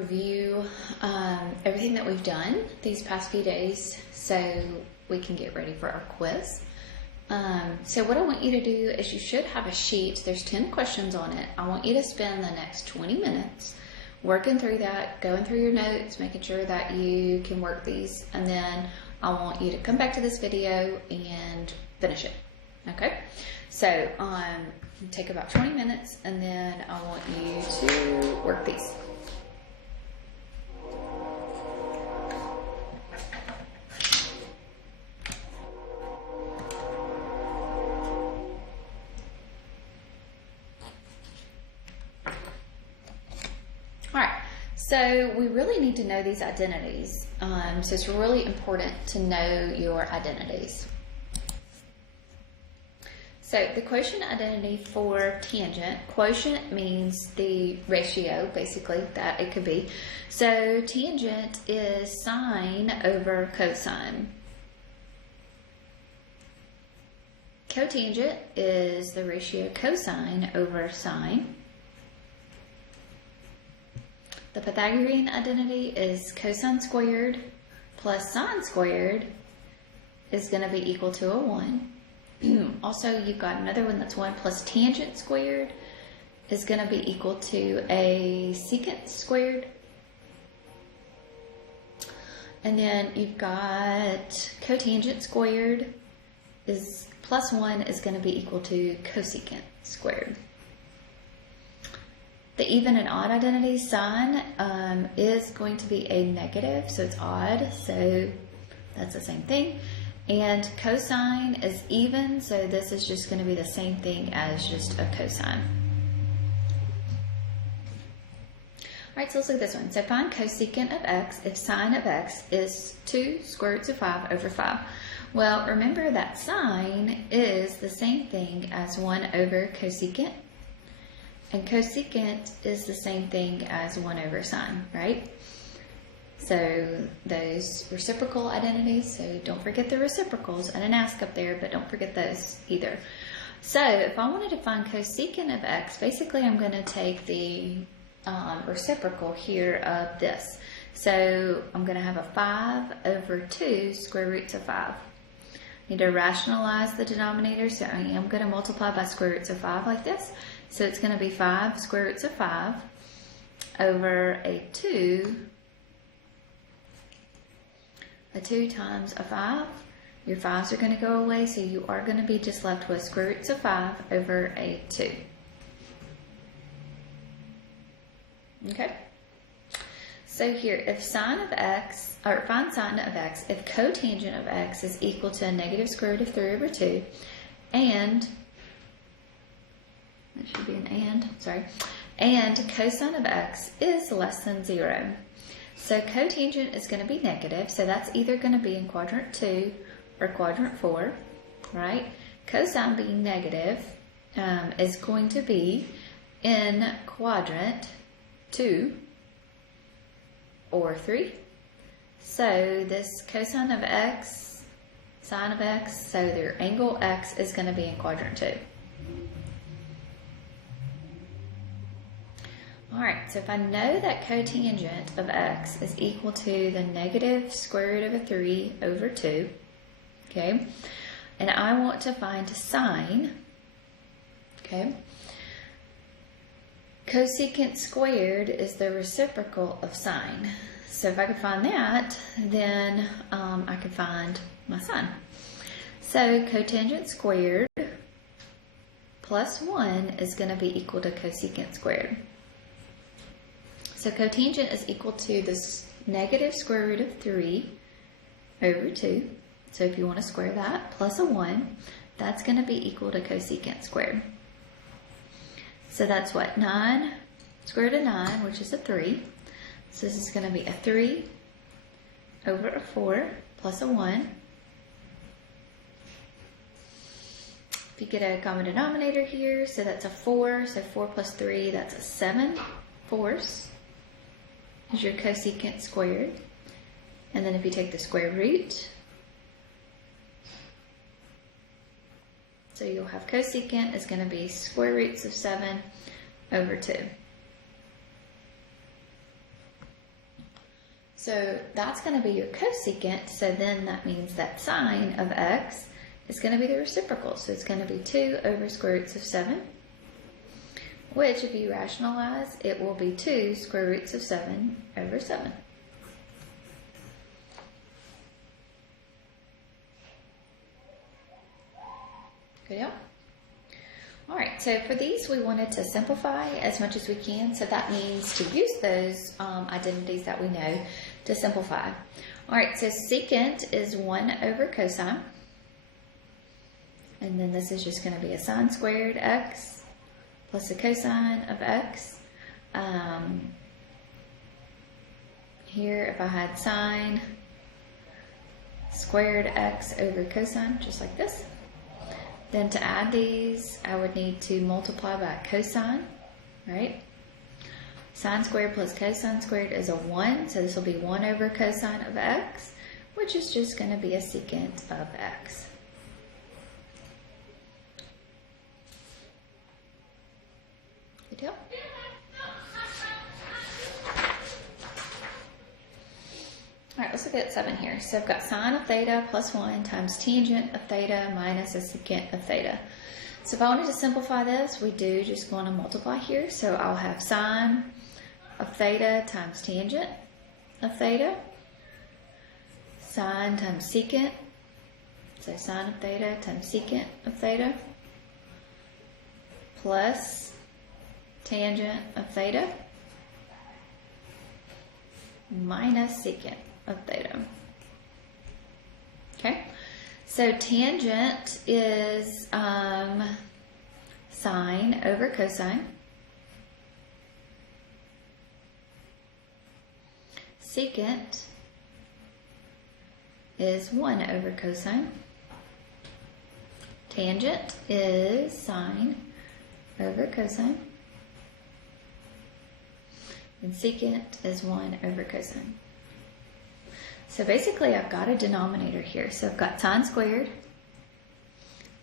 review everything that we've done these past few days so we can get ready for our quiz. So what I want you to do is you should have a sheet. There's 10 questions on it. I want you to spend the next 20 minutes working through that, going through your notes, making sure that you can work these, and then I want you to come back to this video and finish it. Okay? So take about 20 minutes, and then I want you to work these. So we really need to know these identities. So it's really important to know your identities. So the quotient identity for tangent, quotient means the ratio, basically, that it could be. So tangent is sine over cosine. Cotangent is the ratio cosine over sine. The Pythagorean identity is cosine squared plus sine squared is going to be equal to a 1. Also, you've got another one that's 1 plus tangent squared is going to be equal to a secant squared. And then you've got cotangent squared is plus 1 is going to be equal to cosecant squared. The even and odd identity, sine is going to be a negative, so it's odd, so that's the same thing. And cosine is even, so this is just going to be the same thing as just a cosine. Alright, so let's look at this one. So find cosecant of x if sine of x is 2 square roots of 5 over 5. Well, remember that sine is the same thing as 1 over cosecant. And cosecant is the same thing as 1 over sine, right? So those reciprocal identities, so don't forget the reciprocals. I didn't ask up there, but don't forget those either. So if I wanted to find cosecant of x, basically I'm going to take the reciprocal here of this. So I'm going to have a 5 over 2 square roots of 5. Need to rationalize the denominator, so I am going to multiply by square roots of 5 like this. So it's going to be 5 square roots of 5 over a 2 times a 5. Your 5s are going to go away, so you are going to be just left with square roots of 5 over a 2. Okay? So here, if sine of x, or find sine of x, if cotangent of x is equal to a negative square root of 3 over 2, and that should be an and cosine of x is less than 0. So cotangent is going to be negative, so that's either going to be in quadrant 2 or quadrant 4, right? Cosine being negative is going to be in quadrant 2 or 3. So this cosine of x, sine of x, so their angle x is going to be in quadrant 2. Alright, so if I know that cotangent of x is equal to the negative square root of a 3 over 2, okay, and I want to find sine, okay, cosecant squared is the reciprocal of sine. So if I could find that, then I could find my sine. So cotangent squared plus 1 is going to be equal to cosecant squared. So cotangent is equal to this negative square root of 3 over 2. So if you want to square that, plus a 1, that's going to be equal to cosecant squared. So that's what? 9 square root of 9, which is a 3. So this is going to be a 3 over a 4 plus a 1. If you get a common denominator here, so that's a 4. So 4 plus 3, that's a 7 fourths. Is your cosecant squared. And then if you take the square root, so you'll have cosecant is going to be square roots of 7 over 2. So that's going to be your cosecant. So then that means that sine of x is going to be the reciprocal. So it's going to be 2 over square roots of 7, which if you rationalize, it will be 2 square roots of 7 over 7. Good deal? All right, so for these, we wanted to simplify as much as we can. So that means to use those identities that we know to simplify. All right, so secant is 1 over cosine. And then this is just going to be a sine squared x plus a cosine of x. Here, if I had sine squared x over cosine, just like this. Then to add these, I would need to multiply by cosine, right? Sine squared plus cosine squared is a 1, so this will be 1 over cosine of x, which is just going to be a secant of x. Good deal? All right, let's look at 7 here. So I've got sine of theta plus 1 times tangent of theta minus a secant of theta. So if I wanted to simplify this, we do just want to multiply here. So I'll have sine of theta times tangent of theta. Sine times secant. So sine of theta times secant of theta. Plus tangent of theta minus secant of theta. Okay, so tangent is sine over cosine. Secant is 1 over cosine. Tangent is sine over cosine. And secant is 1 over cosine. So basically I've got a denominator here. So I've got sine squared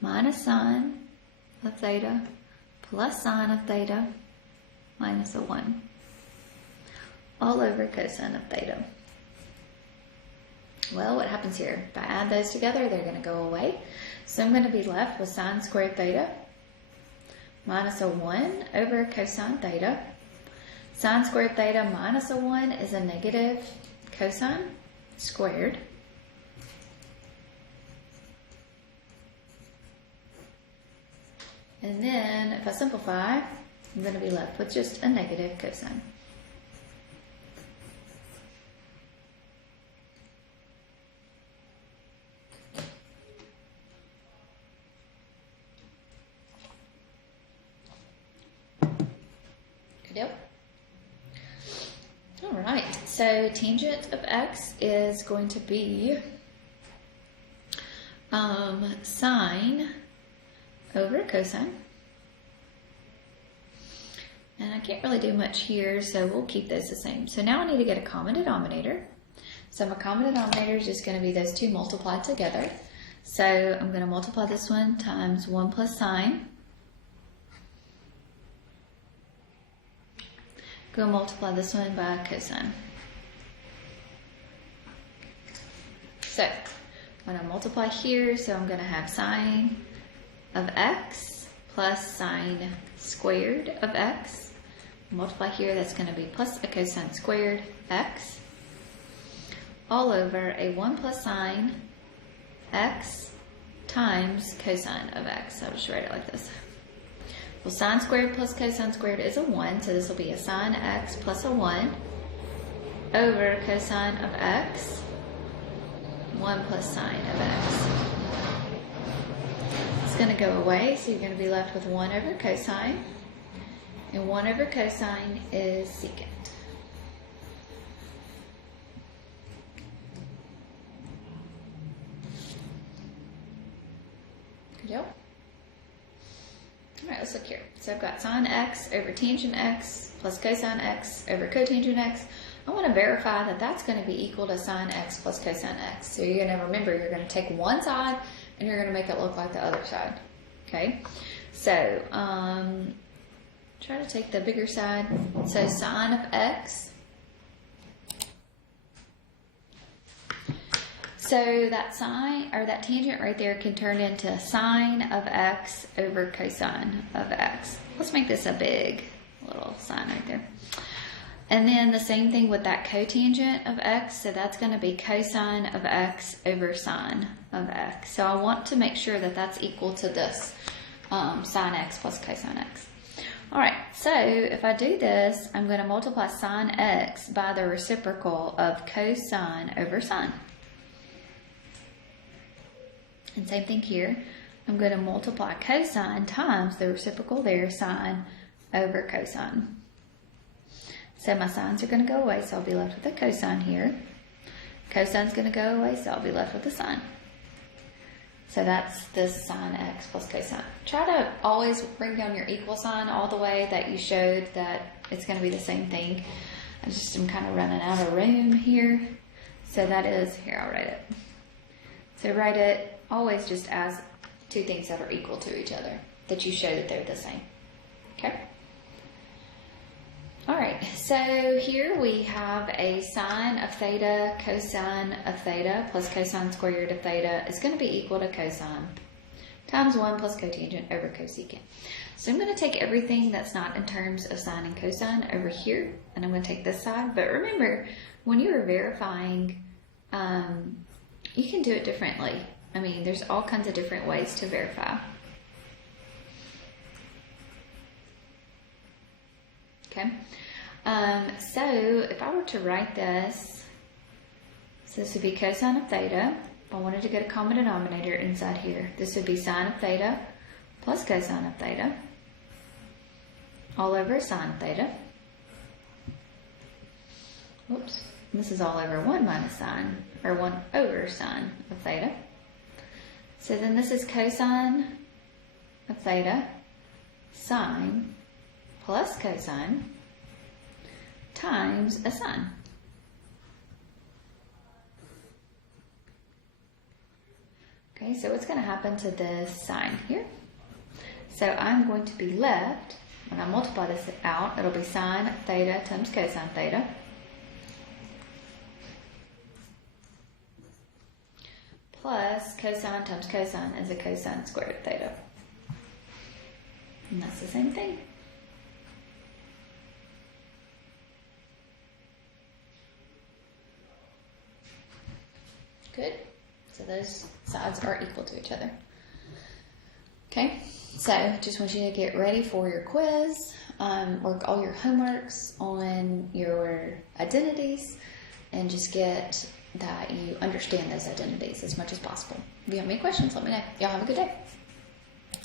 minus sine of theta plus sine of theta minus a 1 all over cosine of theta. Well, what happens here? If I add those together, they're going to go away. So I'm going to be left with sine squared theta minus a 1 over cosine theta. Sine squared theta minus a 1 is a negative cosine squared. And then if I simplify, I'm going to be left with just a negative cosine. Good deal? All right, so tangent of x is going to be sine over cosine. And I can't really do much here, so we'll keep those the same. So now I need to get a common denominator. So my common denominator is just going to be those two multiplied together. So I'm going to multiply this one times 1 plus sine. Go multiply this one by cosine. So I'm going to multiply here, so I'm going to have sine of x plus sine squared of x. Multiply here, that's going to be plus a cosine squared x all over a 1 plus sine x times cosine of x. I'll just write it like this. Well, sine squared plus cosine squared is a 1, so this will be a sine x plus a 1 over cosine of x, 1 plus sine of x. It's going to go away, so you're going to be left with 1 over cosine, and 1 over cosine is secant. Good job. All right, let's look here. So I've got sine x over tangent x plus cosine x over cotangent x. I want to verify that that's going to be equal to sine x plus cosine x. So you're going to remember, you're going to take one side and you're going to make it look like the other side. Okay, so try to take the bigger side. So sine of x So that sine, or that tangent right there, can turn into sine of x over cosine of x. Let's make this a big little sign right there. And then the same thing with that cotangent of x, so that's going to be cosine of x over sine of x. So I want to make sure that that's equal to this, sine x plus cosine x. All right, so if I do this, I'm going to multiply sine x by the reciprocal of cosine over sine. And same thing here, I'm going to multiply cosine times the reciprocal there, sine over cosine. So my sines are going to go away, so I'll be left with a cosine here. Cosine's going to go away, so I'll be left with a sine. So that's this sine x plus cosine. Try to always bring down your equal sign all the way that you showed that it's going to be the same thing. I just am kind of running out of room here. So that is, here I'll write it. So write it always just as two things that are equal to each other, that you show that they're the same. Okay? All right, so here we have a sine of theta, cosine of theta, plus cosine squared of theta is going to be equal to cosine times 1 plus cotangent over cosecant. So I'm going to take everything that's not in terms of sine and cosine over here, and I'm going to take this side. But remember, when you are verifying, you can do it differently. I mean, there's all kinds of different ways to verify. Okay, so if I were to write this, so this would be cosine of theta. If I wanted to get a common denominator inside here, this would be sine of theta plus cosine of theta all over sine of theta. Whoops, this is all over 1 minus sine, or 1 over sine of theta. So then this is cosine of theta, sine plus cosine times a sine. Okay, so what's going to happen to this sine here? So I'm going to be left, when I multiply this out, it'll be sine theta times cosine theta plus cosine times cosine is a cosine squared of theta. And that's the same thing. Good. So those sides are equal to each other. Okay, so just want you to get ready for your quiz, work all your homeworks on your identities, and just get that you understand those identities as much as possible. If you have any questions, let me know. Y'all have a good day.